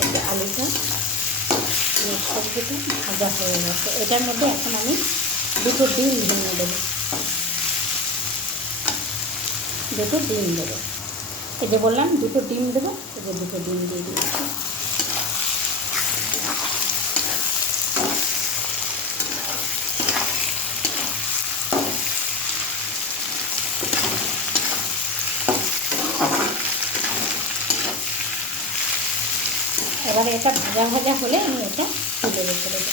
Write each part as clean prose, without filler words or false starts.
এই যে আলুটা সবজিটা ভাজা হয়ে গেছে। এটার মধ্যে এখন আমি দুটো ডিম ভেঙে দেবো, দুটো ডিম দেবো। এই যে বললাম দুটো ডিম দেবো, এই যে দুটো ডিম দিয়ে দিয়েছি। এবারে এটা ভাজা ভাজা হলে আমি এটা তুলে রেখে দেবো।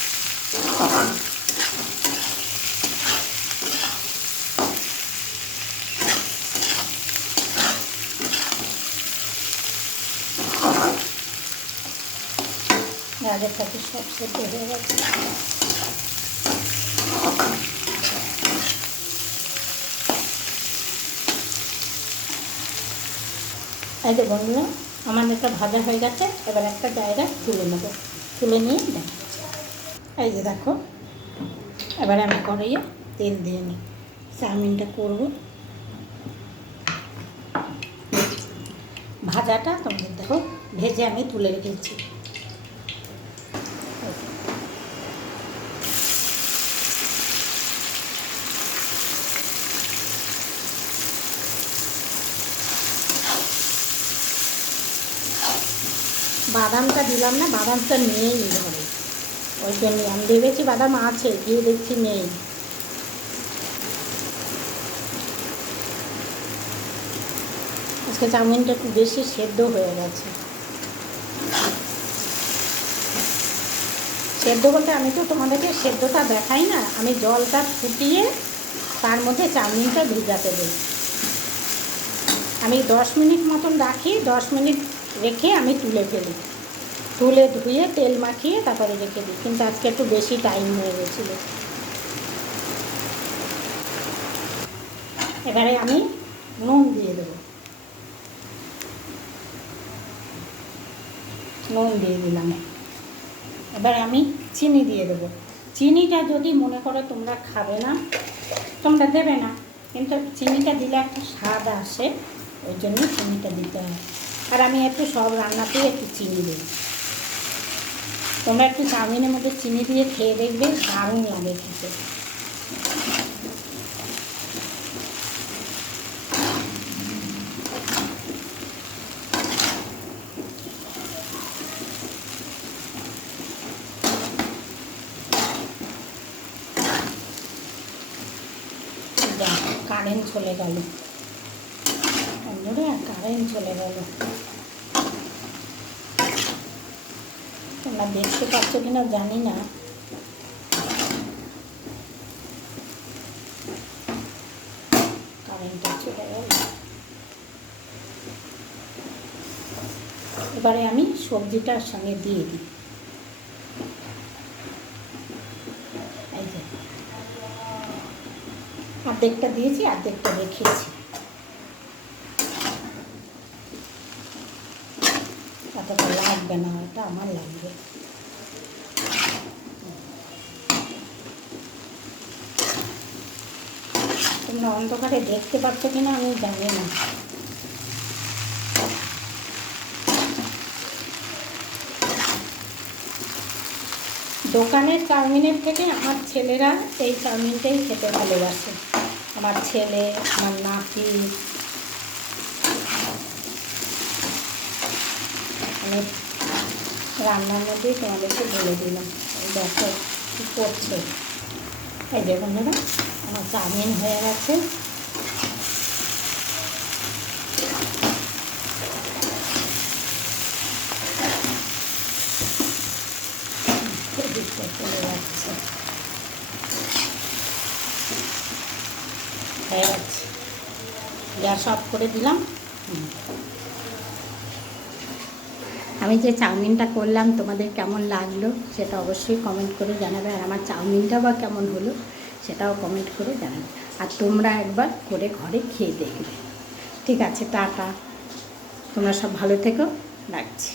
গাজর পাখি সব সেদ্ধ হয়ে গেছে। এই যে বন্ধুরা আমার এটা ভাজা হয়ে গেছে। এবার একটা জায়গায় তুলে নেব, তুলে নিয়ে দেখাচ্ছি। এই যে দেখো, এবারে আমি কড়াইয়ে তেল দিয়ে নিই, চাউমিনটা করব। ভাজাটা তোমাদের দেখো ভেজে আমি তুলে রেখেছি। বাদামটা দিলাম না, বাদামটা নেই ঘরে, ওই জন্য আমি ভেবেছি বাদাম আছে, গিয়ে দেখছি নেই। আজকে চাউমিনটা একটু বেশি সেদ্ধ হয়ে গেছে। সেদ্ধ বলতে আমি তো তোমাদেরকে সেদ্ধটা দেখাই না, আমি জলটা ফুটিয়ে তার মধ্যে চাউমিনটা ভিজাতে দিই। আমি 10 মিনিট মতন রাখি, 10 মিনিট রেখে আমি তুলে ফেলি, তুলে ধুয়ে তেল মাখিয়ে তারপরে রেখে দিই। কিন্তু আজকে একটু বেশি টাইম হয়ে গেছিলো। এবারে আমি নুন দিয়ে দেবো, নুন দিয়ে দিলাম। এবার আমি চিনি দিয়ে দেবো। চিনিটা যদি মনে করো তোমরা খাবে না, তোমরা দেবে না, কিন্তু চিনিটা দিলে একটা স্বাদ আসে, ওই জন্য চিনিটা দিতে হয়। আর আমি একটু সব রান্নাতেই একটু চিনি দিই। তোমরা একটু চাউমিনের মধ্যে চিনি দিয়ে খেয়ে দেখবে, দারুণ লাগে খেতে। কারেন্ট চলে গেল বন্ধুরা, কারেন্ট চলে গেল। তোমরা দেখতে পাচ্ছ কিনা জানি না। কারেন্টটা চলে গেল। এবারে আমি সবজিটার সঙ্গে দিয়ে দিই। এই যে অর্ধেকটা দিয়েছি, অর্ধেকটা রেখেছি। অতটা লাগবে না, ওটা আমার লাগবে। তোমরা অন্ধকারে দেখতে পাচ্ছ কিনা আমি জানি না। দোকানের চাউমিনের থেকে আমার ছেলেরা এই চাউমিনটাই খেতে ভালোবাসে। আমার ছেলে, আমার নাতি, আমি রান্নার মধ্যেই তোমাদেরকে বলে দিলাম। এই দেখো কী করছে। এই যে বন্ধুরা আমার চাউমিন হয়ে গেছে। চলে যাচ্ছে, হয়ে যাচ্ছে। গ্যাস অফ করে দিলাম। আমি যে চাউমিনটা করলাম তোমাদের কেমন লাগলো সেটা অবশ্যই কমেন্ট করে জানাবে। আর আমার চাউমিনটা বা কেমন হলো সেটাও কমেন্ট করে জানাবে। আর তোমরা একবার করে ঘরে খেয়ে দেখবে। ঠিক আছে, টাটা। তোমরা সব ভালো থেকো, রাখছি।